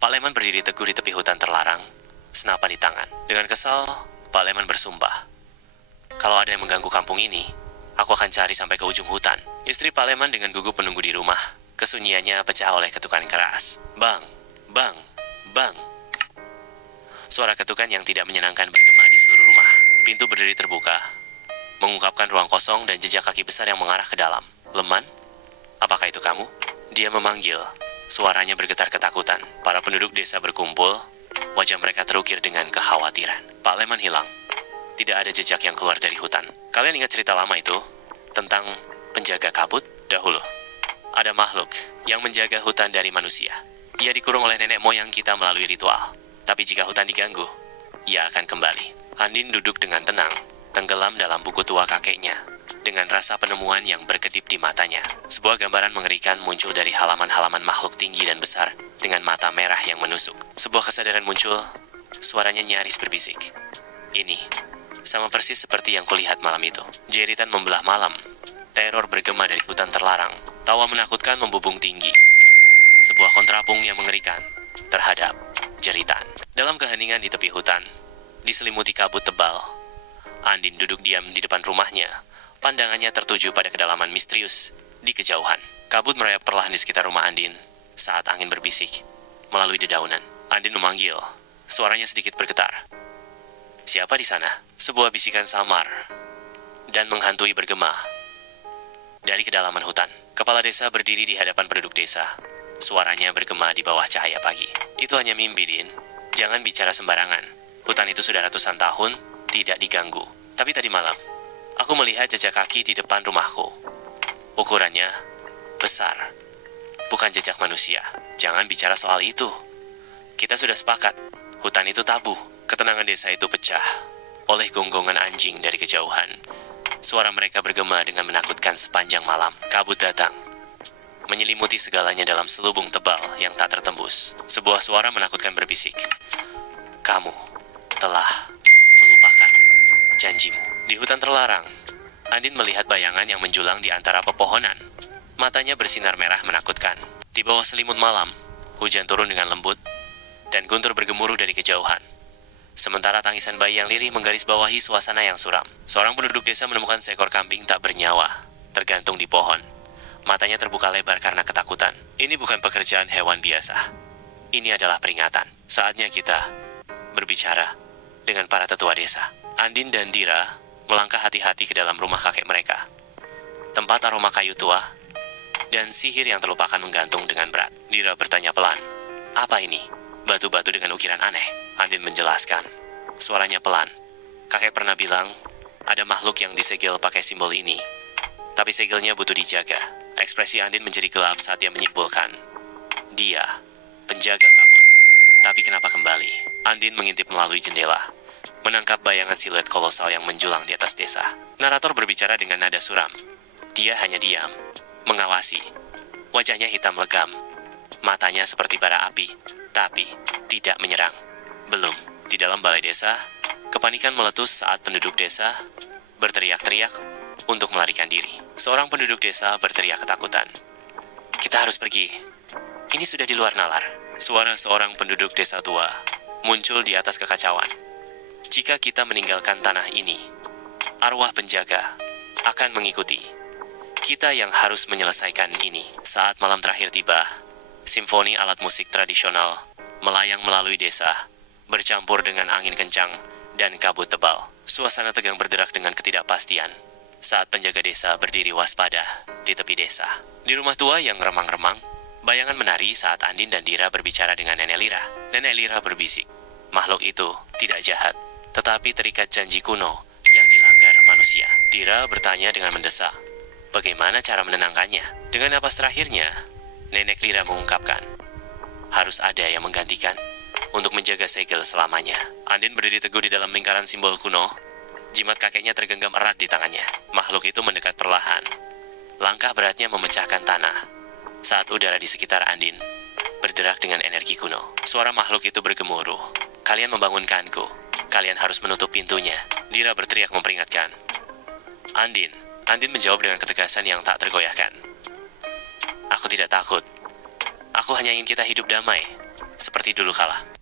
Pak Leman berdiri teguh di tepi hutan terlarang, senapan di tangan. Dengan kesal, Pak Leman bersumpah, kalau ada yang mengganggu kampung ini, aku akan cari sampai ke ujung hutan. Istri Pak Leman dengan gugup menunggu di rumah. Kesunyiannya pecah oleh ketukan keras. Bang, bang, bang. Suara ketukan yang tidak menyenangkan bergema di seluruh rumah. Pintu berdiri terbuka, mengungkapkan ruang kosong dan jejak kaki besar yang mengarah ke dalam. Leman, apakah itu kamu? Dia memanggil. Suaranya bergetar ketakutan. Para penduduk desa berkumpul, wajah mereka terukir dengan kekhawatiran. Pak Leman hilang. Tidak ada jejak yang keluar dari hutan. Kalian ingat cerita lama itu? Tentang penjaga kabut? Dahulu, ada makhluk yang menjaga hutan dari manusia. Ia dikurung oleh nenek moyang kita melalui ritual. Tapi jika hutan diganggu, ia akan kembali. Andin duduk dengan tenang, tenggelam dalam buku tua kakeknya. Dengan rasa penemuan yang berkedip di matanya, sebuah gambaran mengerikan muncul dari halaman-halaman makhluk tinggi dan besar dengan mata merah yang menusuk. Sebuah kesadaran muncul, suaranya nyaris berbisik. Ini sama persis seperti yang kulihat malam itu. Jeritan membelah malam, teror bergema dari hutan terlarang, tawa menakutkan membubung tinggi. Sebuah kontrapung yang mengerikan terhadap jeritan. Dalam keheningan di tepi hutan, diselimuti kabut tebal, Andin duduk diam di depan rumahnya. Pandangannya tertuju pada kedalaman misterius di kejauhan. Kabut merayap perlahan di sekitar rumah Andin saat angin berbisik melalui dedaunan. Andin memanggil. Suaranya sedikit bergetar. Siapa di sana? Sebuah bisikan samar dan menghantui bergema dari kedalaman hutan. Kepala desa berdiri di hadapan penduduk desa. Suaranya bergema di bawah cahaya pagi. Itu hanya mimpi, Din. Jangan bicara sembarangan. Hutan itu sudah ratusan tahun tidak diganggu. Tapi tadi malam, aku melihat jejak kaki di depan rumahku. Ukurannya besar, bukan jejak manusia. Jangan bicara soal itu. Kita sudah sepakat, hutan itu tabu. Ketenangan desa itu pecah oleh gonggongan anjing dari kejauhan. Suara mereka bergema dengan menakutkan sepanjang malam. Kabut datang, menyelimuti segalanya dalam selubung tebal yang tak tertembus. Sebuah suara menakutkan berbisik. Kamu telah melupakan janjimu. Di hutan terlarang, Andin melihat bayangan yang menjulang di antara pepohonan. Matanya bersinar merah menakutkan. Di bawah selimut malam, hujan turun dengan lembut, dan guntur bergemuruh dari kejauhan. Sementara tangisan bayi yang lirih menggarisbawahi suasana yang suram. Seorang penduduk desa menemukan seekor kambing tak bernyawa, tergantung di pohon. Matanya terbuka lebar karena ketakutan. Ini bukan pekerjaan hewan biasa. Ini adalah peringatan. Saatnya kita berbicara dengan para tetua desa. Andin dan Dira melangkah hati-hati ke dalam rumah kakek mereka. Tempat aroma kayu tua dan sihir yang terlupakan menggantung dengan berat. Dira bertanya pelan, apa ini? Batu-batu dengan ukiran aneh. Andin menjelaskan. Suaranya pelan. Kakek pernah bilang, ada makhluk yang disegel pakai simbol ini. Tapi segelnya butuh dijaga. Ekspresi Andin menjadi gelap saat dia menyimpulkan. Dia, penjaga kabut. Tapi kenapa kembali? Andin mengintip melalui jendela, menangkap bayangan siluet kolosal yang menjulang di atas desa. Narator berbicara dengan nada suram. Dia hanya diam, mengawasi. Wajahnya hitam legam, matanya seperti bara api, tapi tidak menyerang. Belum. Di dalam balai desa, kepanikan meletus saat penduduk desa berteriak-teriak untuk melarikan diri. Seorang penduduk desa berteriak ketakutan. Kita harus pergi. Ini sudah di luar nalar. Suara seorang penduduk desa tua muncul di atas kekacauan. Jika kita meninggalkan tanah ini, arwah penjaga akan mengikuti. Kita yang harus menyelesaikan ini. Saat malam terakhir tiba, simfoni alat musik tradisional melayang melalui desa, bercampur dengan angin kencang dan kabut tebal. Suasana tegang berderak dengan ketidakpastian saat penjaga desa berdiri waspada di tepi desa. Di rumah tua yang remang-remang, bayangan menari saat Andin dan Dira berbicara dengan Nenek Lira. Nenek Lira berbisik, makhluk itu tidak jahat, tetapi terikat janji kuno yang dilanggar manusia. Dira bertanya dengan mendesak, bagaimana cara menenangkannya? Dengan napas terakhirnya, Nenek Lira mengungkapkan, harus ada yang menggantikan untuk menjaga segel selamanya. Andin berdiri teguh di dalam lingkaran simbol kuno. Jimat kakeknya tergenggam erat di tangannya. Makhluk itu mendekat perlahan. Langkah beratnya memecahkan tanah saat udara di sekitar Andin bergerak dengan energi kuno. Suara makhluk itu bergemuruh. Kalian membangunkanku. Kalian harus menutup pintunya. Dira berteriak memperingatkan. Andin menjawab dengan ketegasan yang tak tergoyahkan. Aku tidak takut. Aku hanya ingin kita hidup damai, seperti dulu kala.